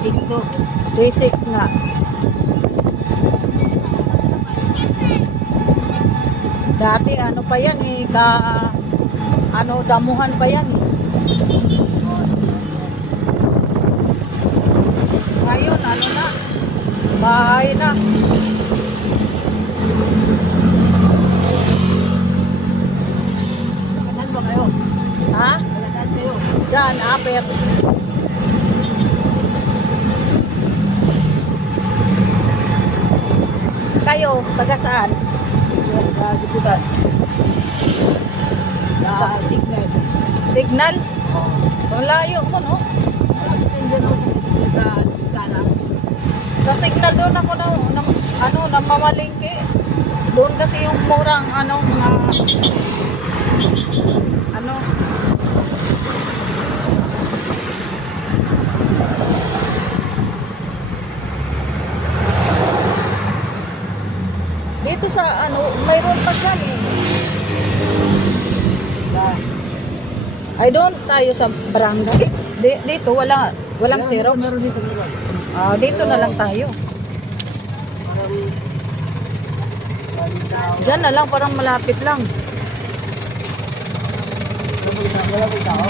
C6 to. Sisik nga. Dati ano pa yan eh, damuhan pa yan eh. Ngayon, ano na, bahay na. Saan ba kayo? Ha? Saan kayo? Diyan, apet. Kayo, taga saan? Sa Diputan. Sa Signal. Signal? Oo. Malayo mo, no? Nandiyan ako sa Diputan. Sa signal doon ako namamalingki. Doon kasi yung murang mga dito sa mayroon pa dyan eh. I don't tayo sa barangay. Dito walang Xerox. Meron dito. Dito na lang tayo. Diyan na lang, parang malapit lang. Wala ko tao.